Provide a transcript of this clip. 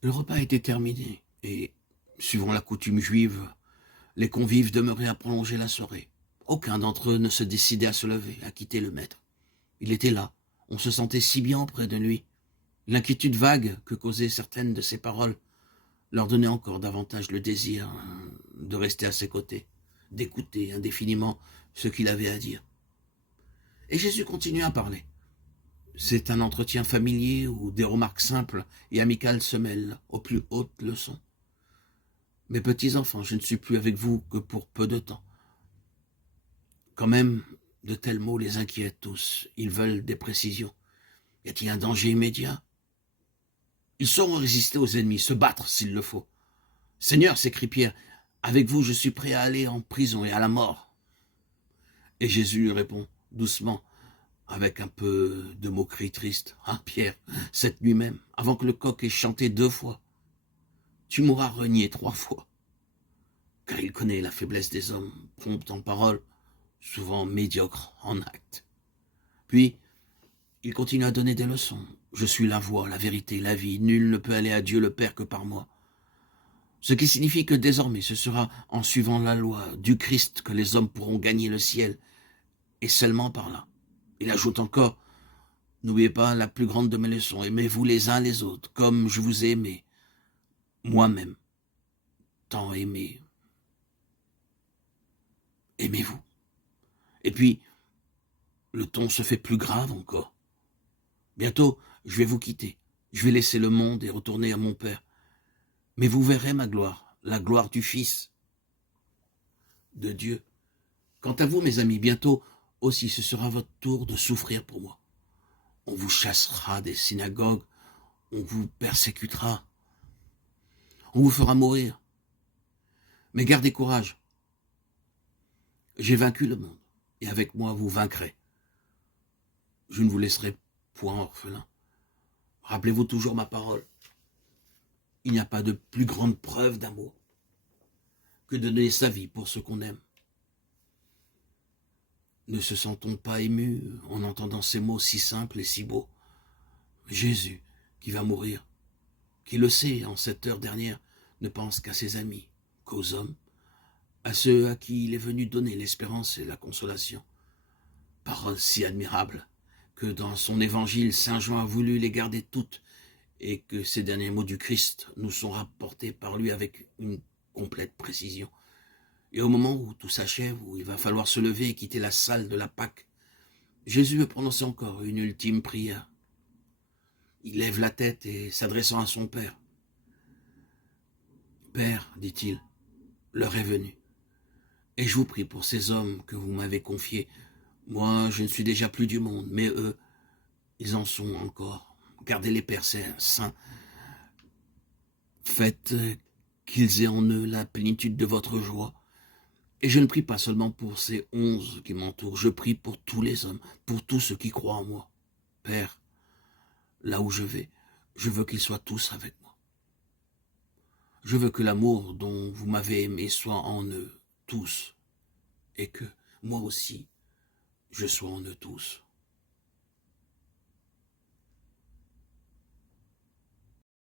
Le repas était terminé, et, suivant la coutume juive, les convives demeuraient à prolonger la soirée. Aucun d'entre eux ne se décidait à se lever, à quitter le maître. Il était là, on se sentait si bien auprès de lui. L'inquiétude vague que causaient certaines de ses paroles leur donnait encore davantage le désir de rester à ses côtés, d'écouter indéfiniment ce qu'il avait à dire. Et Jésus continua à parler. C'est un entretien familier où des remarques simples et amicales se mêlent aux plus hautes leçons. Mes petits enfants, je ne suis plus avec vous que pour peu de temps. Quand même, de tels mots les inquiètent tous. Ils veulent des précisions. Y a-t-il un danger immédiat? Ils sauront résister aux ennemis, se battre s'il le faut. Seigneur, s'écrie Pierre, avec vous je suis prêt à aller en prison et à la mort. Et Jésus lui répond, doucement, avec un peu de moquerie triste. Ah, Pierre, cette nuit même, avant que le coq ait chanté 2 fois, tu m'auras renié 3 fois. Car il connaît la faiblesse des hommes, prompts en parole, souvent médiocres en actes. Puis, il continue à donner des leçons. Je suis la voie, la vérité, la vie. Nul ne peut aller à Dieu le Père que par moi. Ce qui signifie que désormais, ce sera en suivant la loi du Christ que les hommes pourront gagner le ciel, et seulement par là. Il ajoute encore, n'oubliez pas la plus grande de mes leçons, aimez-vous les uns les autres, comme je vous ai aimé, moi-même, tant aimé. Aimez-vous. Et puis, le ton se fait plus grave encore. Bientôt, je vais vous quitter. Je vais laisser le monde et retourner à mon Père. Mais vous verrez ma gloire, la gloire du Fils de Dieu. Quant à vous, mes amis, bientôt aussi ce sera votre tour de souffrir pour moi. On vous chassera des synagogues, on vous persécutera, on vous fera mourir. Mais gardez courage. J'ai vaincu le monde, et avec moi vous vaincrez. Je ne vous laisserai point orphelin. Rappelez-vous toujours ma parole. Il n'y a pas de plus grande preuve d'amour que de donner sa vie pour ce qu'on aime. Ne se sent-on pas ému en entendant ces mots si simples et si beaux? Jésus, qui va mourir, qui le sait en cette heure dernière, ne pense qu'à ses amis, qu'aux hommes, à ceux à qui il est venu donner l'espérance et la consolation. Paroles si admirables que dans son évangile, Saint Jean a voulu les garder toutes et que ces derniers mots du Christ nous sont rapportés par lui avec une complète précision. Et au moment où tout s'achève, où il va falloir se lever et quitter la salle de la Pâque, Jésus veut prononcer encore une ultime prière. Il lève la tête et s'adressant à son Père. « Père, dit-il, l'heure est venue. Et je vous prie pour ces hommes que vous m'avez confiés. Moi, je ne suis déjà plus du monde, mais eux, ils en sont encore. Gardez-les, Père saints. Faites qu'ils aient en eux la plénitude de votre joie. Et je ne prie pas seulement pour ces 11 qui m'entourent, je prie pour tous les hommes, pour tous ceux qui croient en moi. Père, là où je vais, je veux qu'ils soient tous avec moi. Je veux que l'amour dont vous m'avez aimé soit en eux tous, et que, moi aussi, je sois en eux tous.